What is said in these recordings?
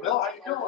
Bill, how you doing?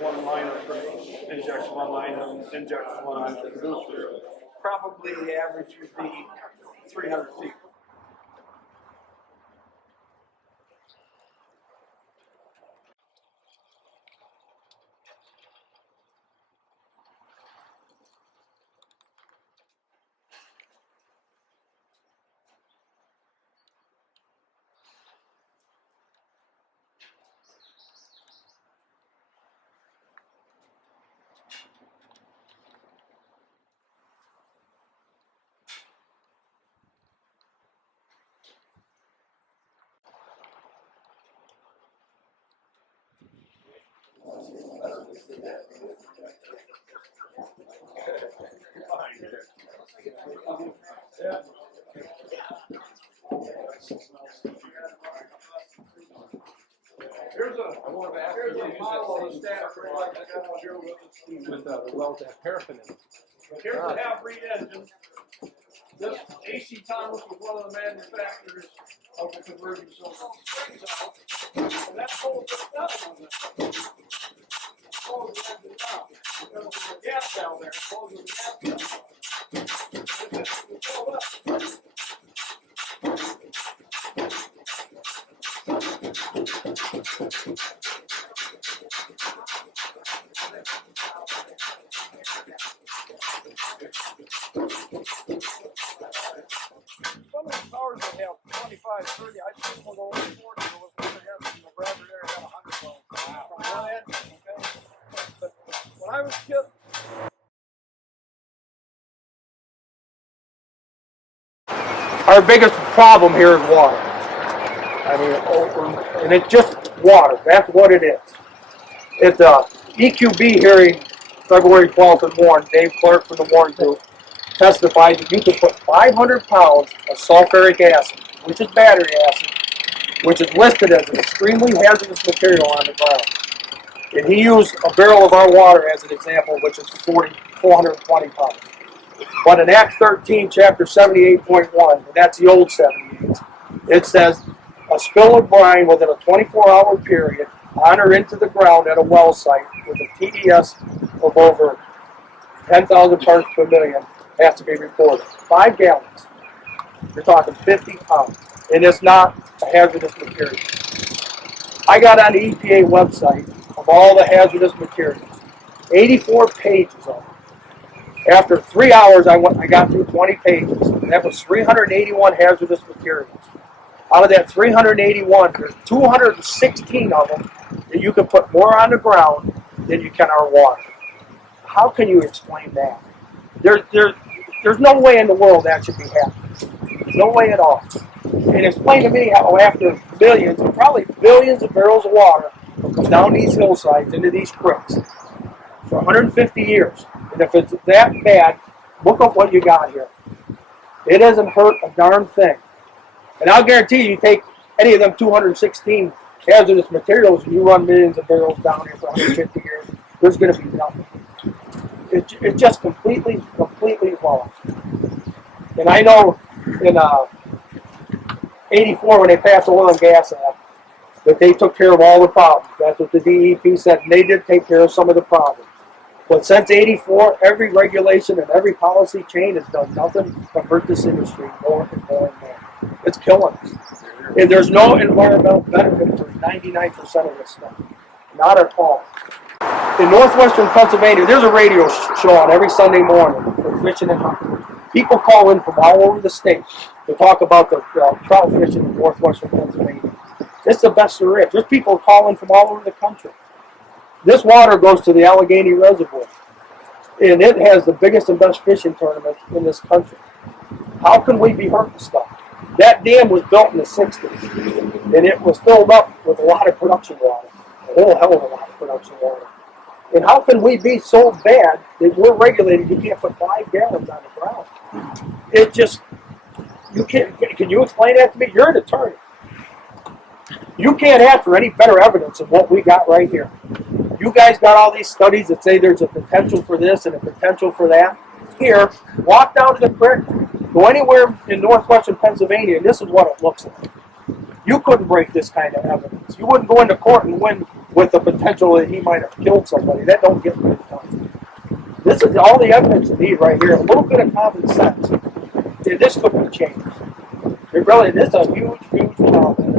One line of injects one line of injects one line of producer. Probably the average would be 300 feet. Here's a model of the staff like I got one here with the wells at paraffin in it. Here's the half-breed engine. This AC Thomas was one of the manufacturers of the conversion system. And that holds it down on this. Holds the engine down. Because there's a gas down there. It closes the gas down. It's filled up. Some of the cars that have 25, 30, I think one of those 40, but was one that has in the Bradford area had 100 of them. From one end, okay? But when I was a kid, our biggest problem here is water. I mean, and it's just water. That's what it is. At the EQB hearing, February 12th and Warren, Dave Clark from the Warren Group testified that you could put 500 pounds of sulfuric acid, which is battery acid, which is listed as an extremely hazardous material on the ground. And he used a barrel of our water as an example, which is 420 pounds. But in Act 13, Chapter 78.1, and that's the old 78, it says, a spill of brine within a 24-hour period on or into the ground at a well site with a TDS of over 10,000 parts per million has to be reported. 5 gallons. You're talking 50 pounds. And it's not a hazardous material. I got on the EPA website of all the hazardous materials. 84 pages of them. After 3 hours, I got through 20 pages. And that was 381 hazardous materials. Out of that 381, there's 216 of them that you can put more on the ground than you can our water. How can you explain that? There's no way in the world that should be happening. No way at all. And explain to me how after millions, probably billions of barrels of water will come down these hillsides into these creeks for 150 years. And if it's that bad, look up what you got here. It doesn't hurt a darn thing. And I'll guarantee you take any of them 216 hazardous materials and you run millions of barrels down here for 150 years, there's going to be nothing. It's just completely wrong. And I know in '84 when they passed the Oil and Gas Act that they took care of all the problems. That's what the DEP said. And they did take care of some of the problems. But since '84, every regulation and every policy change has done nothing but hurt this industry more and more and more. It's killing us. And there's no environmental benefit for 99% of this stuff. Not at all. In northwestern Pennsylvania, there's a radio show on every Sunday morning for fishing and hunting. People call in from all over the state to talk about the trout fishing in northwestern Pennsylvania. It's the best there is. There's people calling from all over the country. This water goes to the Allegheny Reservoir, and it has the biggest and best fishing tournament in this country. How can we be hurting stuff? That dam was built in the 60s, and it was filled up with a lot of production water, a whole hell of a lot of production water. And how can we be so bad that we're regulated, you can't put 5 gallons on the ground? It just, you can't, can you explain that to me? You're an attorney. You can't ask for any better evidence than what we got right here. You guys got all these studies that say there's a potential for this and a potential for that. Here, walk down to the creek, go anywhere in northwestern Pennsylvania, and this is what it looks like. You couldn't break this kind of evidence. You wouldn't go into court and win with the potential that he might have killed somebody. That don't get very done. This is all the evidence you need right here. A little bit of common sense. This could be changed. It really, this is a huge, huge problem.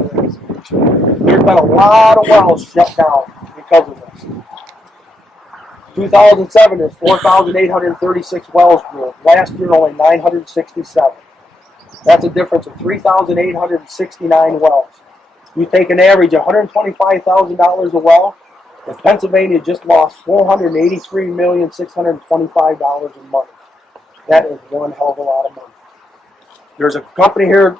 There's been a lot of wells shut down because of this. 2007, there's 4,836 wells drilled. Last year, only 967. That's a difference of 3,869 wells. You take an average of $125,000 a well, and Pennsylvania just lost $483,625 in money. That is one hell of a lot of money. There's a company here,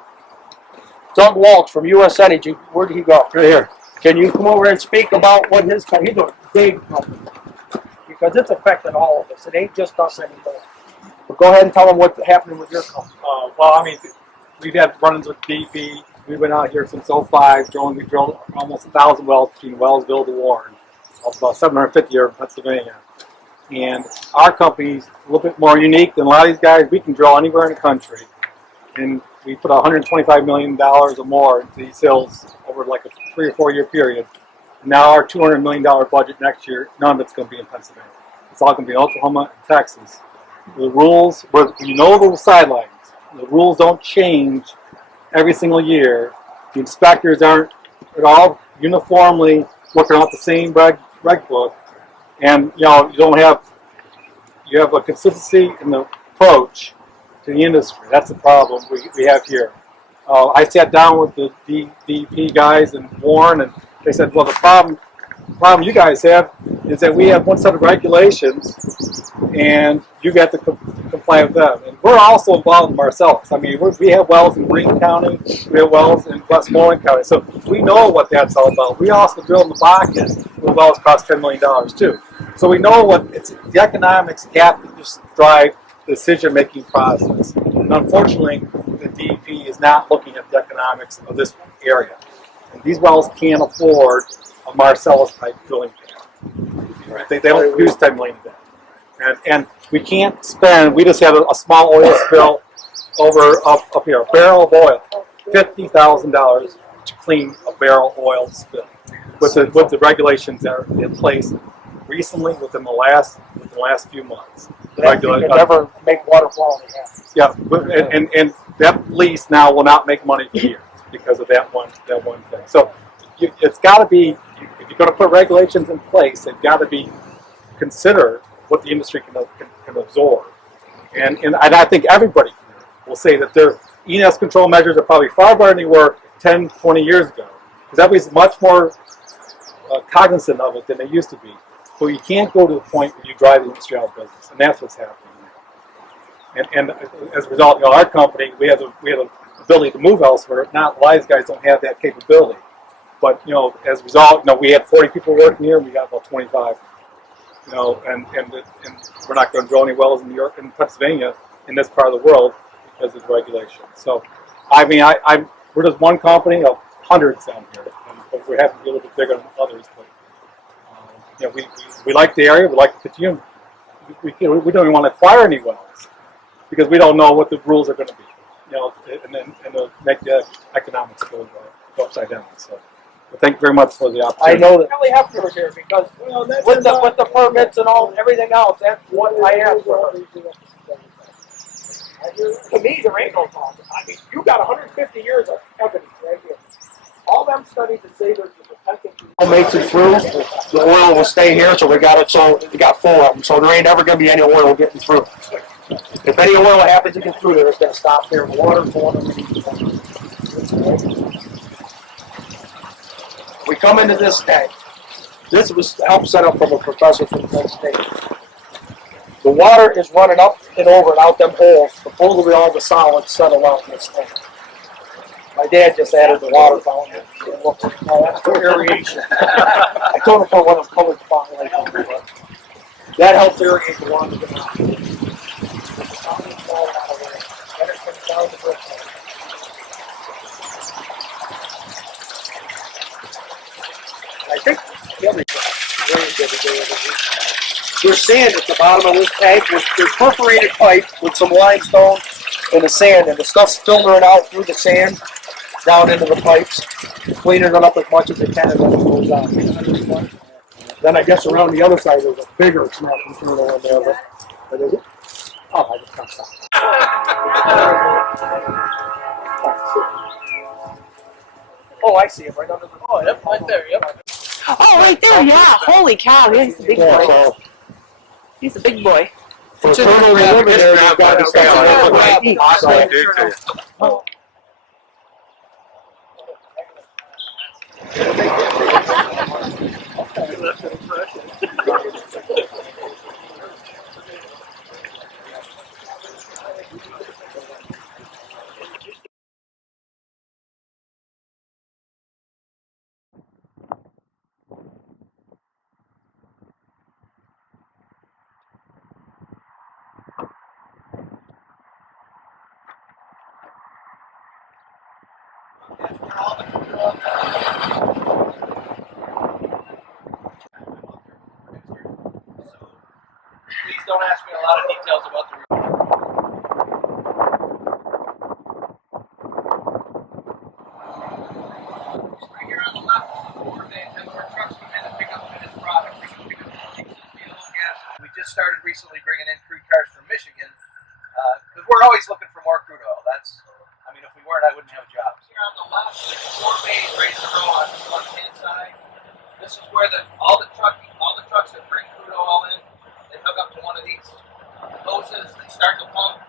Doug Walsh from U.S. Energy. Where did he go? Right here. Can you come over and speak about what his company, he's a big company, because it's affected all of us. It ain't just us anymore. But go ahead and tell them what's happening with your company. Well, I mean, we've had run-ins with DEP. We've been out here since '05. We drilled almost 1,000 wells between Wellsville to Warren, about 750 here in Pennsylvania. And our company's a little bit more unique than a lot of these guys. We can drill anywhere in the country. And we put $125 million or more into these hills over like a 3 or 4 year period. And now our $200 million budget next year, none of it's going to be in Pennsylvania. It's all going to be in Oklahoma and Texas. The rules, you know the sidelines. The rules don't change every single year. The inspectors aren't at all uniformly looking at the same reg book. And you know, you have a consistency in the approach to the industry. That's the problem we have here. I sat down with the DEP guys in Warren, and they said, well, the problem you guys have is that we have one set of regulations, and you got to comply with them. And we're also involved in Marcellus. I mean, we have wells in Greene County, we have wells in Westmoreland County, so we know what that's all about. We also drill in the Bakken, where wells cost $10 million too. So we know what the economics have to just drive the decision-making process. And unfortunately, the DEP is not looking at the economics of this area. And these wells can't afford a Marcellus-type drilling pad. They don't use $10 million a day. And we can't spend, we just had a small oil spill up here, a barrel of oil, $50,000 to clean a barrel oil spill with the regulations that are in place recently within the last few months. That you can never make water quality happen. Yeah, and that lease now will not make money for years because of that one thing. So it's got to be, if you're going to put regulations in place, they've got to be consider what the industry can absorb. And I think everybody will say that their ENS control measures are probably far better than they were 10, 20 years ago. Because everybody's much more cognizant of it than they used to be. But you can't go to the point where you drive the industry out of business, and that's what's happening now. And as a result, you know, our company, we have the ability to move elsewhere. Not a lot of these guys don't have that capability. But you know, as a result, you know, we had 40 people working here, and we got about 25. You know, and we're not going to drill any wells in New York and Pennsylvania in this part of the world because of the regulations. So, I mean, we're just one company of hundreds down here, but we have to be a little bit bigger than others. But you know, we like the area. We like to continue. We don't even want to acquire any wells. because we don't know what the rules are going to be, you know, and it'll make the economics go upside down. So, thank you very much for the opportunity. I know that really have to here because with the permits and all everything else, that's what I asked for. To me, there ain't no problem. I mean, you got 150 years of evidence right here. All them studies that say there's a potential. Makes it through, the oil will stay here, so we got it. So we got 4 of them. So there ain't ever going to be any oil getting through. If any oil happens to get through there, it's going to stop here. The water's going underneath. We come into this tank. This was help set up from a professor from Penn State. The water is running up and over and out them holes. Supposedly all the solids settle out in this tank. My dad just added the water fountain. No, that's for aeration. I told him for one of those colored spotlights. That helps irrigate the water. I think the other there's sand at the bottom of this tank. There's perforated pipe with some limestone and the sand, and the stuff's filtering out through the sand down into the pipes, cleaning it up as much as it can, and then it goes out. Then I guess around the other side there's a bigger smelting terminal in there. But what is it? Oh, I just can't stop. Oh, I see it right under the. Oh, yep, right there. Yep. Oh, right there, yeah. Holy cow, he's a big boy. So He's a big boy. for turtle to live in there, you've got to start to eat. So, Please don't ask me a lot of details about the. Right here on the left is the ore bin. That's where trucks come in and pick up finished product. They can pick up fuel, gas. We just started recently bringing in crude cars from Michigan because we're always looking for more crude oil. I mean, if we weren't, I wouldn't have a job. Here on the left, there's 4 bays right in a row on the left-hand side. This is where all the trucks that bring crude oil in, they hook up to one of these hoses, they start the pump.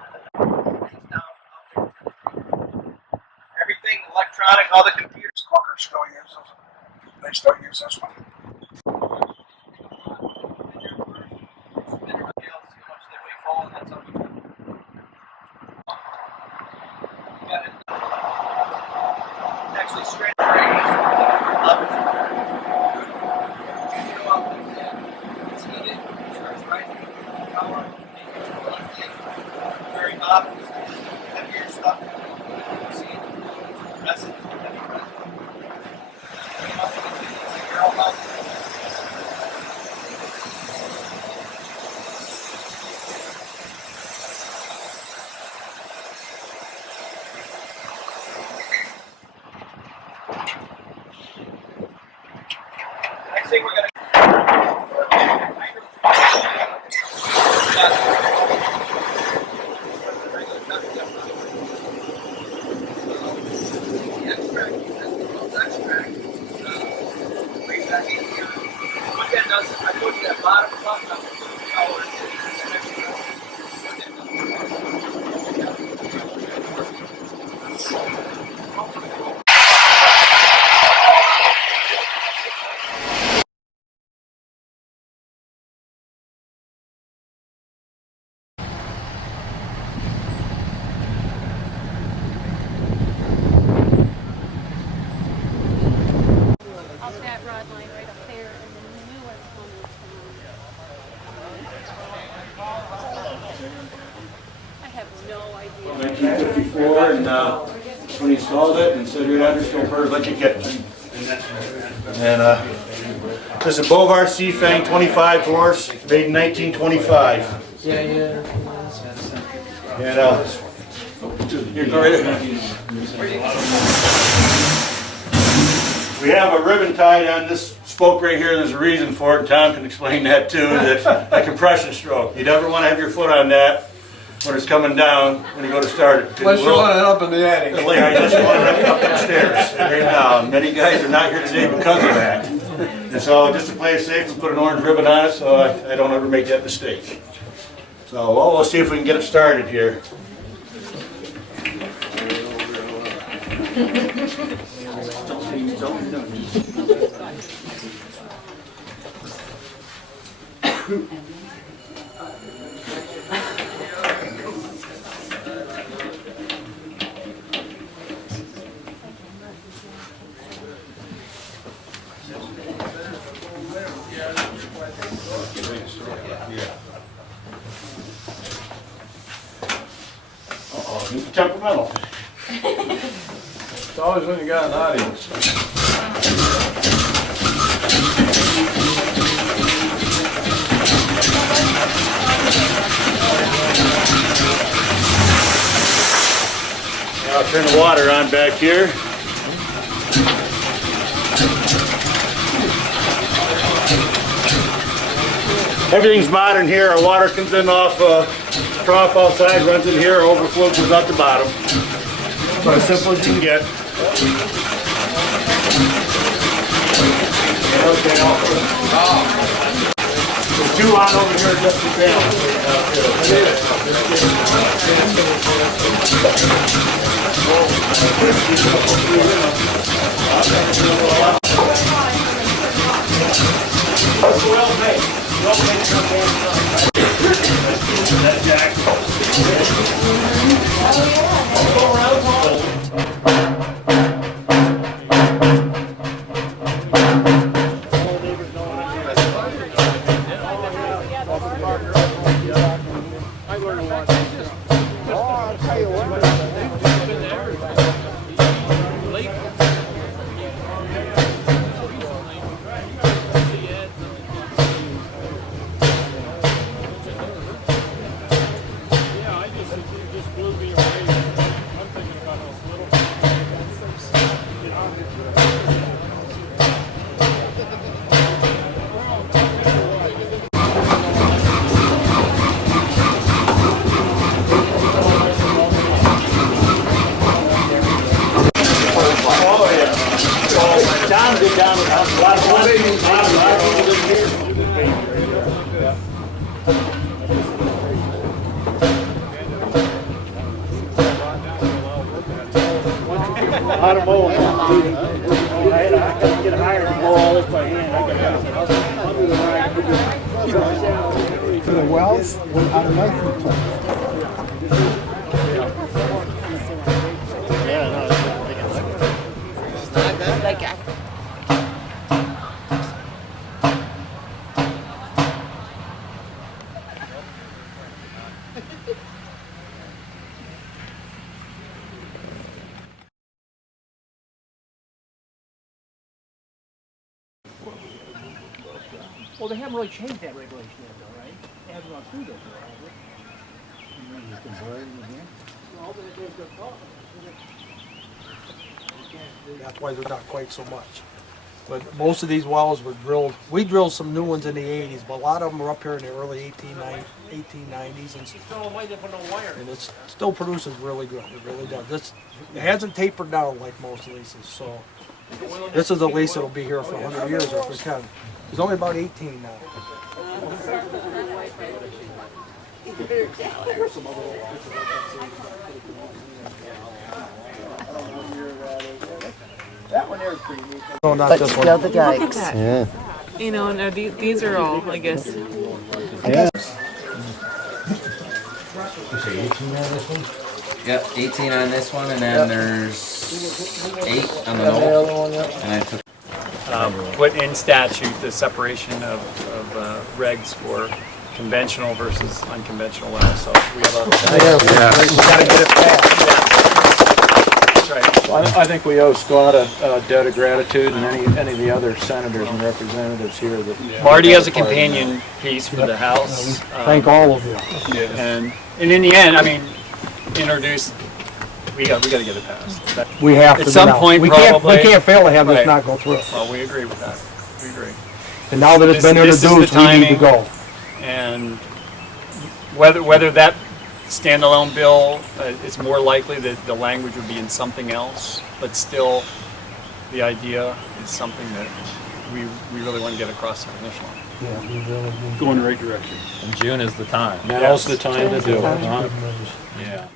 Everything electronic, all the computers. Cookers still use this. They still use this one. Actually, straight away, it's heated, it starts rising the power, very bottom is the heavier stuff. You see, the rest of it is the heavy rest. Next thing we're going to what that does is I put that bottom plug on the power Up that rod line right up there, and then the newest one is I have no idea. 1954, and when he installed it, and said you'd understand per like a kitchen. And this is a Bovar Seafang 25 horse, made in 1925. Yeah. And here, go right ahead. We have a ribbon tied on this spoke right here. There's a reason for it. Tom can explain that too. That's a compression stroke. You never want to have your foot on that when it's coming down when you go to start it. Unless you want it up in the attic. Unless you want it up the stairs. Right now, many guys are not here today because of that. And so just to play it safe, we put an orange ribbon on it so I don't ever make that mistake. So well, we'll see if we can get it started here. Uh-oh, he's temperamental. It's always when you got an audience. I'll turn the water on back here. Everything's modern here. Our water comes in off a trough outside, runs in here, overflow goes out the bottom. So as simple as you can get. There's two on over here just to For the wells, out of knife play. Well, they haven't really changed that regulation yet, though, right? They haven't gone through this, have That's why they're not quite so much. But most of these wells were drilled. We drilled some new ones in the 80s, but a lot of them were up here in the early 1890s, and it still produces really good. It really does. It hasn't tapered down like most leases, so this is a lease that'll be here for 100 years if we can. It's only about 18 now. That one there is pretty neat. No, not this one. the dikes. Yeah. You know, no, these are all, I guess. Yeah. Yep, 18 on this one, and then there's 8 on the note. And I took Put in statute the separation of regs for conventional versus unconventional wells. So we have a, we gotta get it passed. That's right. Well, I think we owe Scott a debt of gratitude, and any of the other senators and representatives here that. Marty has a companion piece for the House. Thank all of you. And in the end, I mean, introduce. We got to get it passed. We have to. At some now. point, we probably. can't fail to have this Right. not go through. Well, we agree with that. We agree. And now that it's been This is the introduced, we need to timing. go. And whether that standalone bill, it's more likely that the language would be in something else, but still, the idea is something that we really want to get across the finish line. Yeah, we really do. Go in the right direction. And June is the time. Now's the time to do it, huh? Good news. Yeah.